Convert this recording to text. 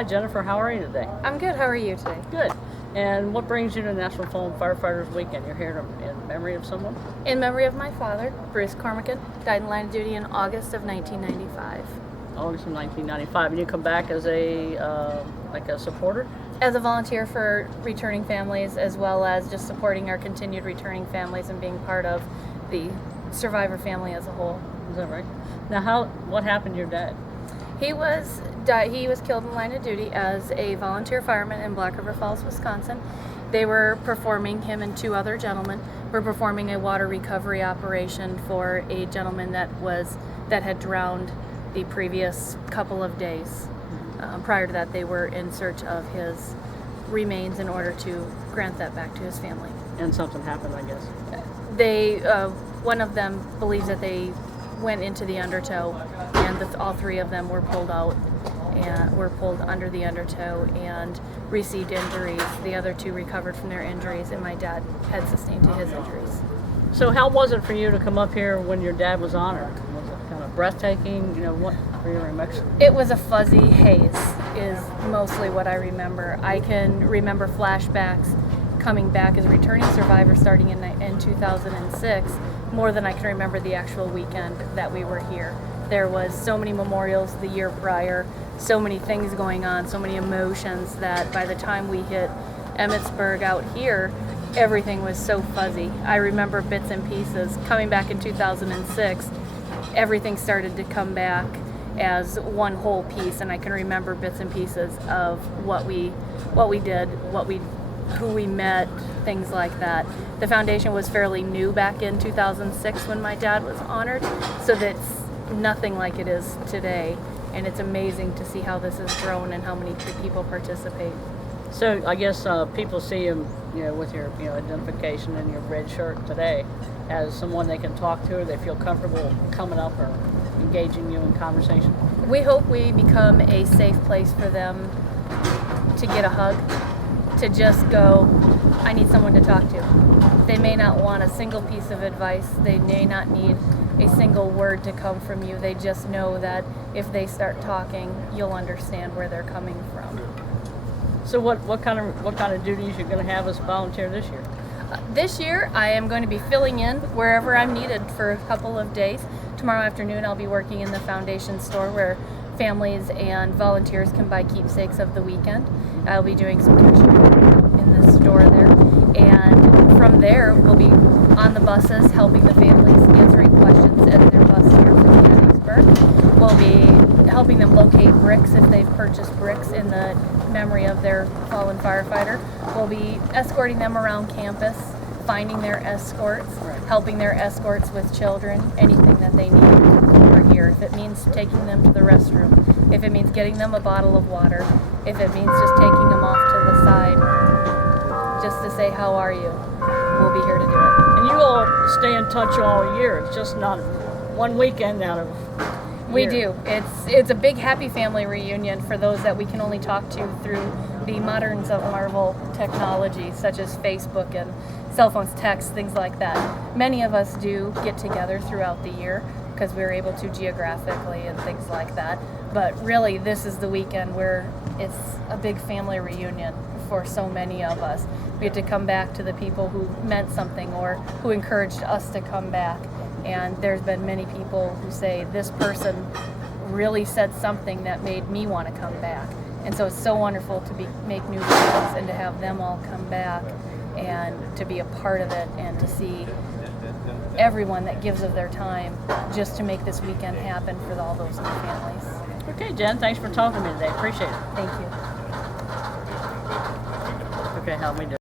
Hi Jennifer, how are you today? I'm good. How are you today? Good. And what brings you to National Fallen Firefighters Weekend? You're here in memory of someone? In memory of my father, Bruce Cormican, died in line of duty in August of 1995. August of 1995. And you come back as a supporter? As a volunteer for returning families, as well as just supporting our continued returning families and being part of the survivor family as a whole. Is that right? Now, what happened to your dad? He was killed in line of duty as a volunteer fireman in Black River Falls, Wisconsin. They were performing, him and two other gentlemen, were performing a water recovery operation for a gentleman that had drowned the previous couple of days. Prior to that, they were in search of his remains in order to grant that back to his family. And something happened, I guess. One of them believes that they went into the undertow, and all three of them were pulled out and were pulled under the undertow and received injuries. The other two recovered from their injuries, and my dad had sustained to his injuries. So how was it for you to come up here when your dad was honored? Was it kind of breathtaking? What were your emotions? It was a fuzzy haze is mostly what I remember. I can remember flashbacks coming back as a returning survivor starting in 2006 more than I can remember the actual weekend that we were here. There was so many memorials the year prior, so many things going on, so many emotions that by the time we hit Emmitsburg out here, everything was so fuzzy. I remember bits and pieces. Coming back in 2006, everything started to come back as one whole piece, and I can remember bits and pieces of what we did, who we met, things like that. The foundation was fairly new back in 2006 when my dad was honored, so that's nothing like it is today, and it's amazing to see how this has grown and how many people participate. So I guess people see him, with your identification and your red shirt today as someone they can talk to, or they feel comfortable coming up or engaging you in conversation. We hope we become a safe place for them to get a hug, to just go, I need someone to talk to. They may not want a single piece of advice. They may not need a single word to come from you. They just know that if they start talking, you'll understand where they're coming from. So what kind of duties you're going to have as a volunteer this year? This year, I am going to be filling in wherever I'm needed for a couple of days. Tomorrow afternoon, I'll be working in the foundation store where families and volunteers can buy keepsakes of the weekend. I'll be doing some cashiering in the store there. And from there, we'll be on the buses helping the families, answering questions at their bus here from Gettysburg. We'll be helping them locate bricks if they've purchased bricks in the memory of their fallen firefighter. We'll be escorting them around campus, finding their escorts, helping their escorts with children, anything that they need over here. If it means taking them to the restroom, if it means getting them a bottle of water, if it means just taking them off to the side, just to say, how are you? We'll be here to do it. And you all stay in touch all year. It's just not one weekend out of We do. It's a big happy family reunion for those that we can only talk to through the moderns of Marvel technology, such as Facebook and cell phones, text, things like that. Many of us do get together throughout the year because we're able to geographically and things like that. But really, this is the weekend where it's a big family reunion for so many of us. We get to come back to the people who meant something or who encouraged us to come back. And there's been many people who say, this person really said something that made me want to come back. And so it's so wonderful to make new friends and to have them all come back and to be a part of it and to see everyone that gives of their time just to make this weekend happen for all those new families. Okay, Jen, thanks for talking to me today. Appreciate it. Thank you. Okay, how we doing?